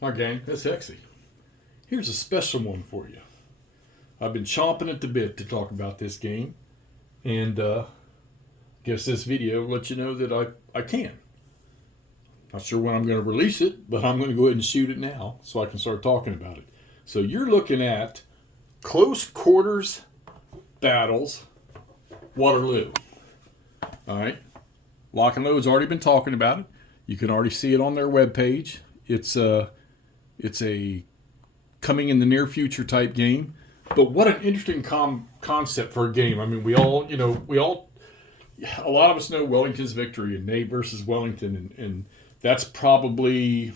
My gang, that's Hexy. Here's a special one for you. I've been chomping at the bit to talk about this game, and guess this video will let you know that I can. Not sure when I'm going to release it, but I'm going to go ahead and shoot it now so I can start talking about it. So you're looking at Close Quarters Battles Waterloo. All right. Lock and Load's already been talking about it. You can already see it on their webpage. It's a coming in the near future type game. But what an interesting concept for a game. I mean, a lot of us know Wellington's victory and Nate versus Wellington, and that's probably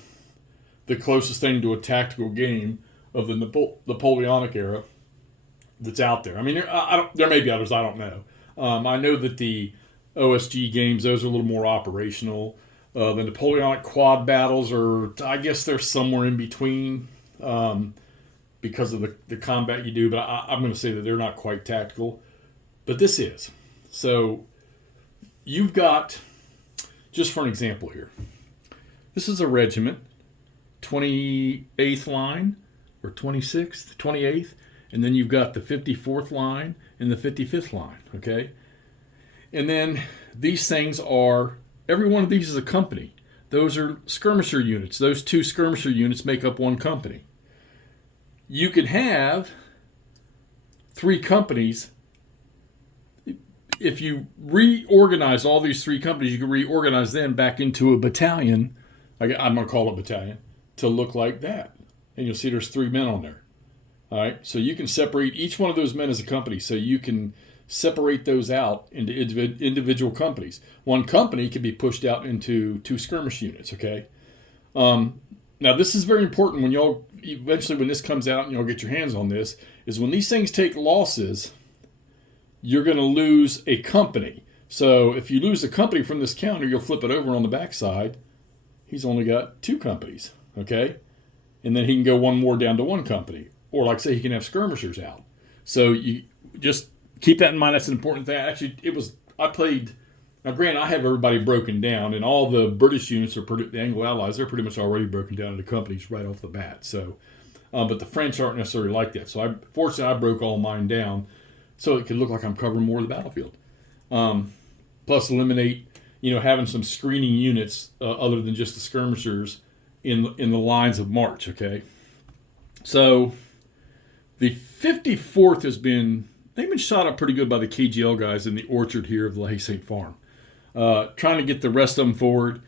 the closest thing to a tactical game of the Napoleonic era that's out there. I mean, there may be others, I don't know. I know that the OSG games, those are a little more operational. The Napoleonic quad battles I guess they're somewhere in between because of the combat you do, but I'm going to say that they're not quite tactical. But this is. So you've got, just for an example here, this is a regiment, 28th line, or 26th, 28th, and then you've got the 54th line and the 55th line, okay? And then these things are, every one of these is a company. Those are skirmisher units. Those two skirmisher units make up one company. You can have 3 companies. If you reorganize all these 3 companies, you can reorganize them back into a battalion. I'm going to call it a battalion, to look like that. And you'll see there's 3 men on there. All right, so you can separate each one of those men as a company. So you can separate those out into individual companies. One company can be pushed out into 2 skirmish units, okay? Now, this is very important when when this comes out and y'all get your hands on this, is when these things take losses, you're going to lose a company. So if you lose a company from this counter, you'll flip it over on the backside. He's only got 2 companies, okay? And then he can go one more down to 1 company. Or like I say, he can have skirmishers out. So you just keep that in mind. That's an important thing. Actually, now granted, I have everybody broken down, and all the British units, the Anglo Allies, they're pretty much already broken down into companies right off the bat. So, but the French aren't necessarily like that. So fortunately, I broke all mine down so it could look like I'm covering more of the battlefield. Plus eliminate, having some screening units other than just the skirmishers in the lines of march, okay? So the 54th they've been shot up pretty good by the KGL guys in the orchard here of the Haye Sainte farm. Trying to get the rest of them forward.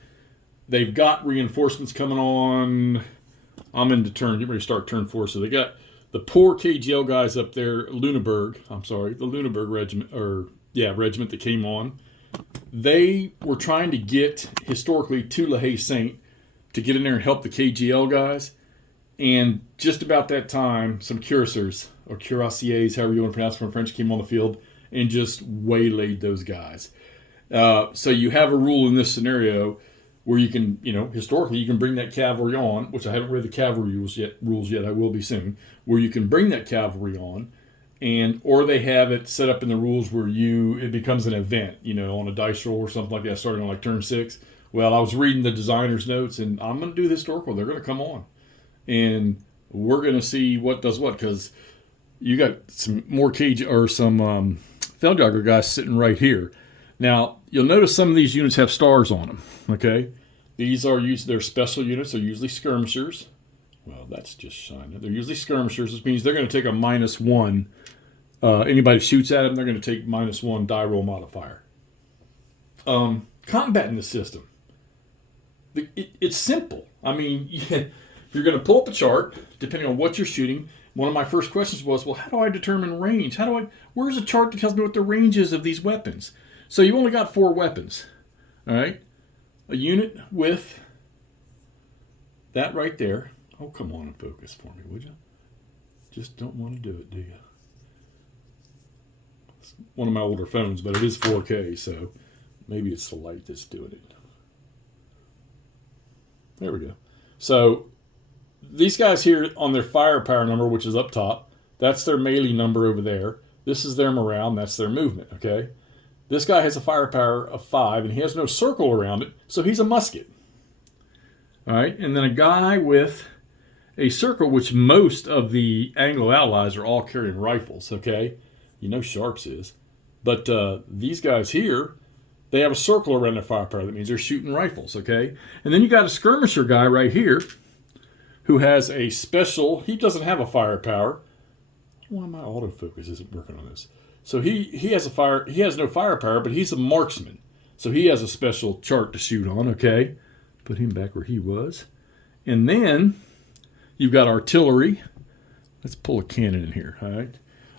They've got reinforcements coming on. I'm into get ready to start turn 4. So they got the poor KGL guys up there, the Lunenburg regiment, regiment that came on. They were trying to get, historically, to La Haye Sainte to get in there and help the KGL guys. And just about that time, some cuirassiers, or cuirassiers, however you want to pronounce it from French, came on the field and just waylaid those guys. So you have a rule in this scenario where you can, historically, you can bring that cavalry on, which I haven't read the cavalry rules yet. I will be soon, where you can bring that cavalry on, or they have it set up in the rules where it becomes an event, on a dice roll or something like that, starting on like turn 6. Well, I was reading the designer's notes, and I'm going to do the historical. They're going to come on, and we're going to see what does what, because you got some more some Feldjäger guys sitting right here. Now, you'll notice some of these units have stars on them, okay? These they're special units. They're usually skirmishers. Well, that's just shining. They're usually skirmishers, which means they're going to take a -1. Anybody shoots at them, they're going to take -1 die roll modifier. Combat in the system. It's simple. I mean, you're going to pull up a chart, depending on what you're shooting. One of my first questions was, well, how do I determine range? Where's a chart that tells me what the range is of these weapons? So you've only got 4 weapons, all right? A unit with that right there. Oh, come on and focus for me, would you? Just don't want to do it, do you? It's one of my older phones, but it is 4K, so maybe it's the light that's doing it. There we go. So these guys here on their firepower number, which is up top, that's their melee number over there. This is their morale, and that's their movement, okay? This guy has a firepower of 5, and he has no circle around it, so he's a musket. All right, and then a guy with a circle, which most of the Anglo allies are all carrying rifles, okay? You know Sharps is. But these guys here, they have a circle around their firepower. That means they're shooting rifles, okay? And then you got a skirmisher guy right here who has a special, he doesn't have a firepower. Why my autofocus isn't working on this? So he has no firepower, but he's a marksman. So he has a special chart to shoot on, okay? Put him back where he was. And then you've got artillery. Let's pull a cannon in here, all right?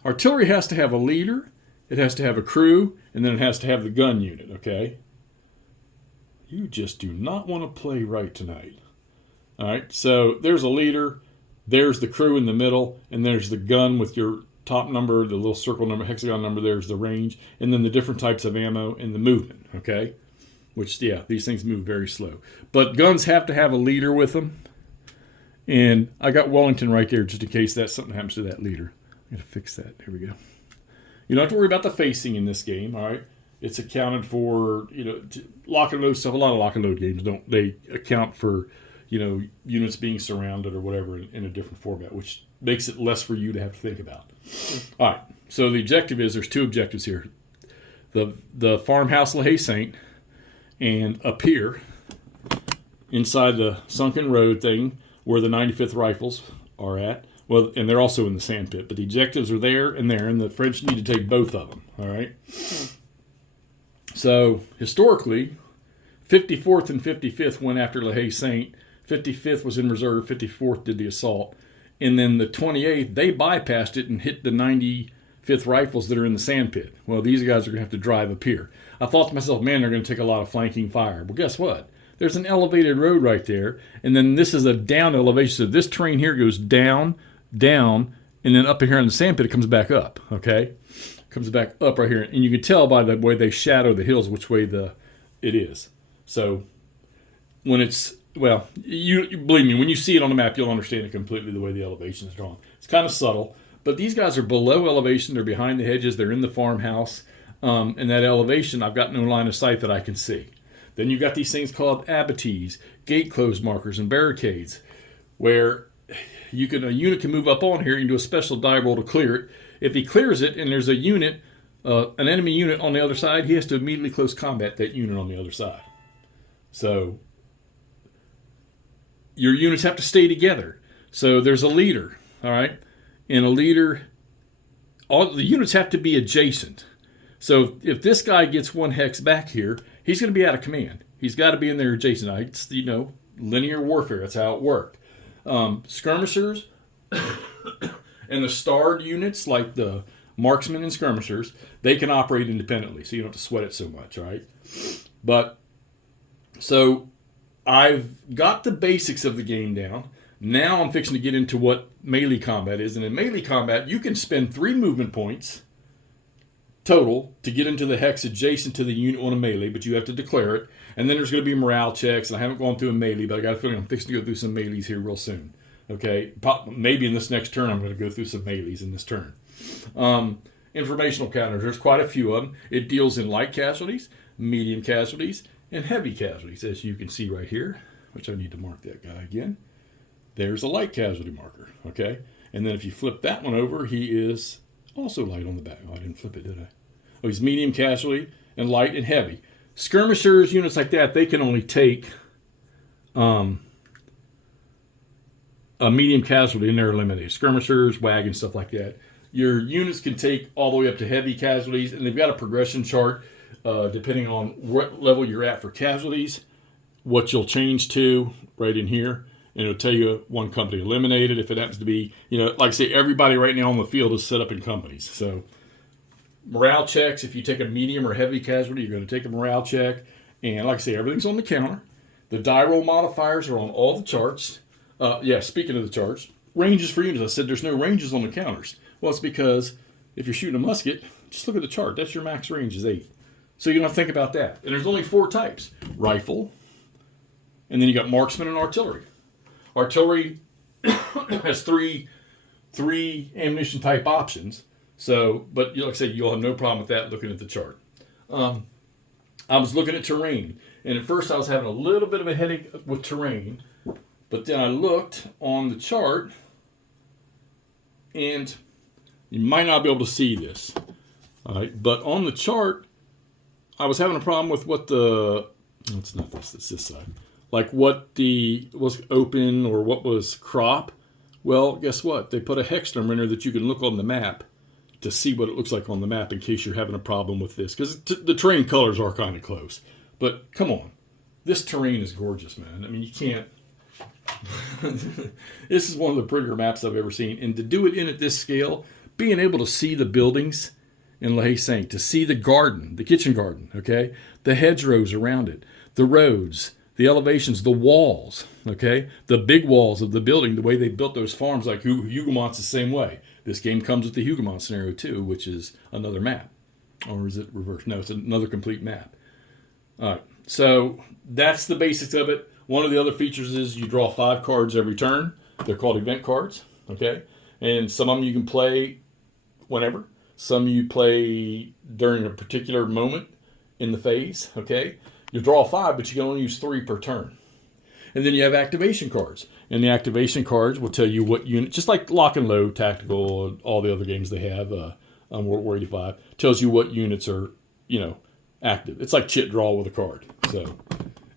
Artillery has to have a leader, it has to have a crew, and then it has to have the gun unit, okay? You just do not want to play right tonight. All right, so there's a leader, there's the crew in the middle, and there's the gun with your top number, the little circle number, hexagon number, there's the range, and then the different types of ammo and the movement, okay? Which, yeah, these things move very slow. But guns have to have a leader with them. And I got Wellington right there just in case something happens to that leader. I got to fix that. There we go. You don't have to worry about the facing in this game, all right? It's accounted for, lock and load stuff. A lot of lock and load games don't. They account for, units being surrounded or whatever in a different format, which makes it less for you to have to think about. All right. So the objective is, there's two objectives here. The farmhouse Haye Sainte, and up here, inside the sunken road thing, where the 95th Rifles are at. Well, and they're also in the sand pit, but the objectives are there, and the French need to take both of them, all right? So, historically, 54th and 55th went after Haye Sainte. 55th was in reserve, 54th did the assault. And then the 28th, they bypassed it and hit the 95th Rifles that are in the sand pit. Well, these guys are going to have to drive up here. I thought to myself, man, they're going to take a lot of flanking fire. Well, guess what? There's an elevated road right there, and then this is a down elevation. So this terrain here goes down, down, and then up here in the sand pit, it comes back up, okay? Comes back up right here. And you can tell by the way they shadow the hills which way it is. So when it's, well, you believe me, when you see it on the map, you'll understand it completely the way the elevation is drawn. It's kind of subtle, but these guys are below elevation. They're behind the hedges. They're in the farmhouse. And that elevation, I've got no line of sight that I can see. Then you've got these things called abatis, gate close markers, and barricades, where a unit can move up on here and do a special die roll to clear it. If he clears it and there's a unit, an enemy unit on the other side, he has to immediately close combat that unit on the other side. So your units have to stay together. So there's a leader, all right? And a leader, all the units have to be adjacent. So if this guy gets one hex back here, he's going to be out of command. He's got to be in there adjacent. It's, linear warfare. That's how it worked. Skirmishers and the starred units, like the marksmen and skirmishers, they can operate independently, so you don't have to sweat it so much, all right? But, so I've got the basics of the game down. Now I'm fixing to get into what melee combat is. And in melee combat, you can spend 3 movement points total to get into the hex adjacent to the unit on a melee, but you have to declare it. And then there's going to be morale checks. And I haven't gone through a melee, but I got a feeling I'm fixing to go through some melees here real soon. Okay, maybe in this next turn I'm going to go through some melees in this turn. Informational counters, there's quite a few of them. It deals in light casualties, medium casualties, and heavy casualties, as you can see right here, which I need to mark that guy again. There's a light casualty marker, okay? And then if you flip that one over, he is also light on the back. Oh, I didn't flip it, did I? Oh, he's medium casualty and light and heavy. Skirmishers, units like that, they can only take a medium casualty and they're eliminated. Skirmishers, wagons, stuff like that. Your units can take all the way up to heavy casualties, and they've got a progression chart depending on what level you're at for casualties, what you'll change to right in here. And it'll tell you one company eliminated. If it happens to be, like I say, everybody right now on the field is set up in companies. So morale checks, if you take a medium or heavy casualty, you're going to take a morale check. And like I say, everything's on the counter. The die roll modifiers are on all the charts. Speaking of the charts, ranges for units. I said there's no ranges on the counters. Well, it's because if you're shooting a musket, just look at the chart. That's your max range is 8. So you don't have to think about that. And there's only 4 types. Rifle, and then you got marksman and artillery. Artillery has three ammunition type options. So, but like I said, you'll have no problem with that looking at the chart. I was looking at terrain, and at first I was having a little bit of a headache with terrain But then I looked on the chart, and you might not be able to see this. All right, but on the chart, I was having a problem with what it's not this, it's this side. Like what was open or what was crop. Well, guess what? They put a hex number in there that you can look on the map to see what it looks like on the map in case you're having a problem with this. Because the terrain colors are kind of close. But come on. This terrain is gorgeous, man. I mean, you can't... This is one of the prettier maps I've ever seen. And to do it in at this scale, being able to see the buildings in Haye Sainte, to see the garden, the kitchen garden, okay? The hedgerows around it, the roads, the elevations, the walls, okay? The big walls of the building, the way they built those farms, like Hougoumont the same way. This game comes with the Hougoumont scenario too, which is another map. Or is it reversed? No, it's another complete map. All right, so that's the basics of it. One of the other features is you draw 5 cards every turn. They're called event cards, okay? And some of them you can play whenever. Some you play during a particular moment in the phase, okay? You draw 5, but you can only use 3 per turn. And then you have activation cards. And the activation cards will tell you what unit, just like Lock and Load, Tactical, all the other games they have on World War 85, tells you what units are, active. It's like chit draw with a card. So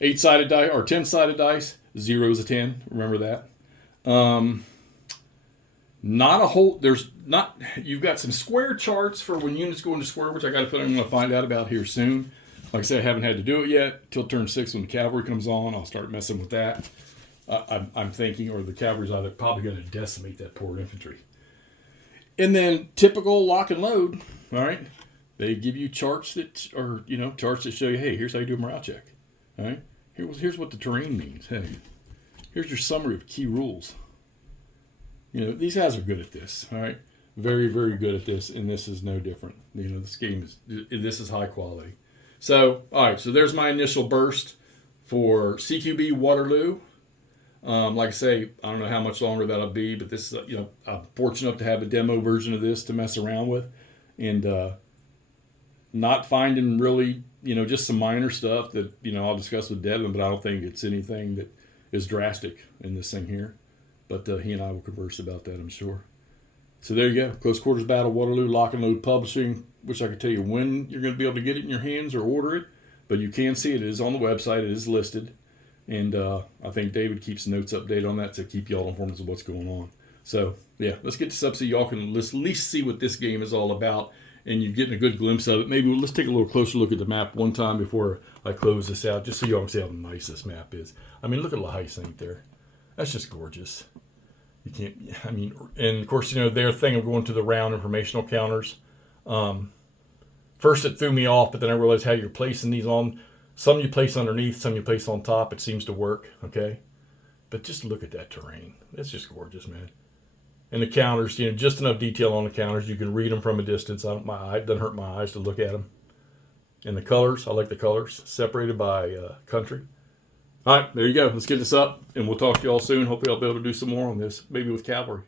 8-sided dice or 10-sided dice, 0 is a 10. Remember that. Not a whole, you've got some square charts for when units go into square, which I'm going to find out about here soon. Like I said, I haven't had to do it yet till turn 6 when the cavalry comes on. I'll start messing with that. I'm thinking, or the cavalry's either probably going to decimate that poor infantry. And then typical Lock and Load, all right? They give you charts that are, charts that show you, hey, here's how you do a morale check. All right? Here's what the terrain means. Hey, here's your summary of key rules. These guys are good at this, all right? Very, very good at this, and this is no different. This game this is high quality. So, all right, so there's my initial burst for CQB Waterloo. Like I say, I don't know how much longer that'll be, but this is, I'm fortunate enough to have a demo version of this to mess around with, and not finding really, just some minor stuff that, I'll discuss with Devin, but I don't think it's anything that is drastic in this thing here. But he and I will converse about that, I'm sure. So there you go. Close Quarters Battle, Waterloo, Lock and Load Publishing. Wish I could tell you when you're going to be able to get it in your hands or order it. But you can see it. It is on the website. It is listed. And I think David keeps notes updated on that to keep y'all informed of what's going on. So, yeah, let's get this up so y'all can at least see what this game is all about. And you're getting a good glimpse of it. Maybe let's take a little closer look at the map one time before I close this out, just so y'all can see how nice this map is. I mean, look at Haye Sainte there. That's just gorgeous. You can't, and of course, their thing of going to the round informational counters. First it threw me off, but then I realized how you're placing these on. Some you place underneath, some you place on top. It seems to work, okay? But just look at that terrain. It's just gorgeous, man. And the counters, just enough detail on the counters. You can read them from a distance. It doesn't hurt my eyes to look at them. And the colors, I like the colors, separated by country. All right, there you go. Let's get this up, and we'll talk to you all soon. Hopefully I'll be able to do some more on this, maybe with cavalry.